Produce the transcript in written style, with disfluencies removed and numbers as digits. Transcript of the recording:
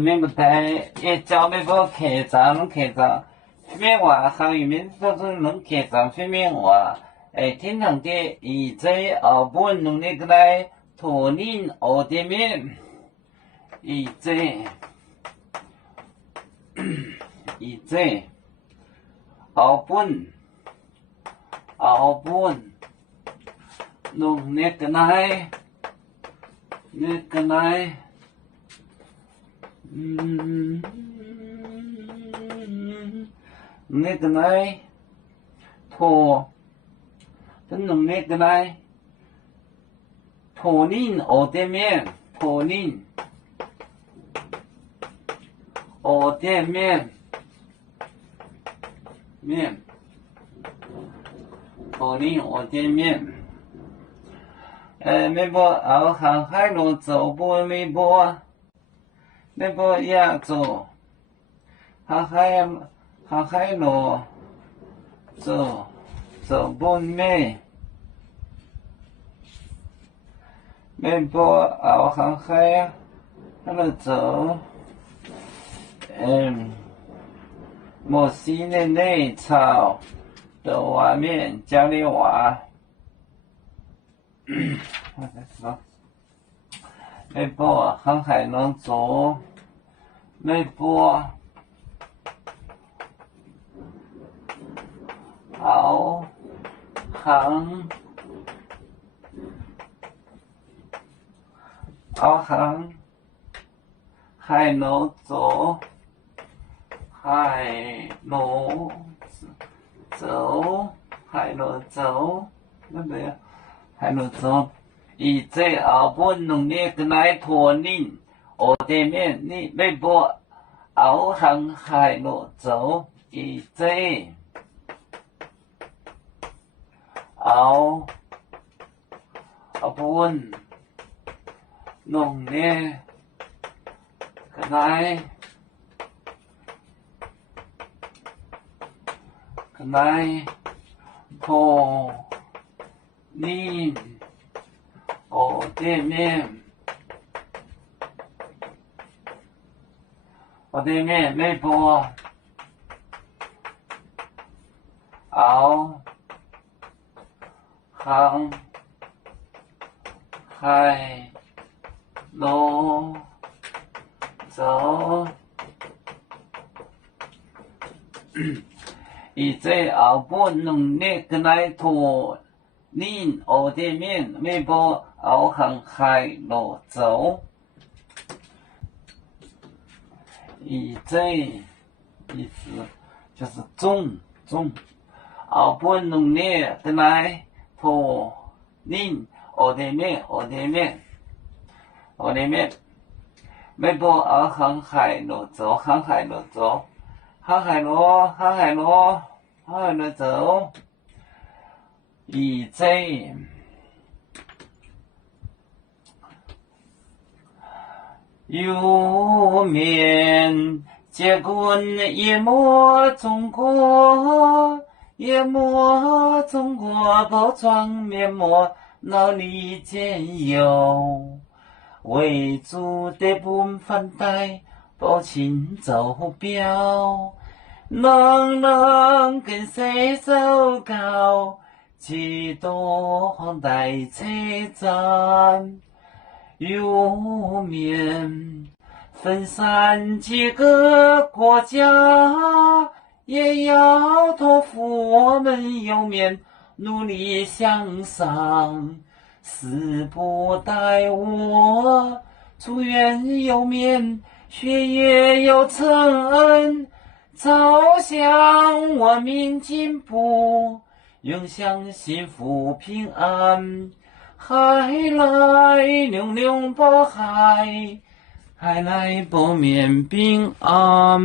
免不带也教那个客栈，弄客栈，面话行业面都是弄客栈，非面话，天堂的以在澳本弄那个来托林澳的面，以在澳本弄那个来。那个来，那个来，托，他弄那个来，托林澳的面，托林澳的面，托林澳的面。没播澳航海路走播没播，没播亚洲航海路走播没播澳航海路走，莫西的内草的外面家里娃。没播航海能走，没播澳航海能走，海能走，那对呀。海路走，以在澳本农业跟来托林，澳的面你没播澳航海路走，以在澳本农业跟来托。林澳的面没播澳航海路走，以在澳本农业跟来托。林澳的面没播澳航海路走，以这意思就是种澳本农业的来托林澳的面没播澳航海路走，航海路走。以这有面结棍也莫中国包装面膜脑里间有为主的本反带保亲走标能跟谁走高几多黄带车站有面分散几个国家，也要托付我们有面努力向上。死不待我，祝愿有面学业有成恩，朝向我民进步。永享幸福平安，海来流流报海，海来报面平安。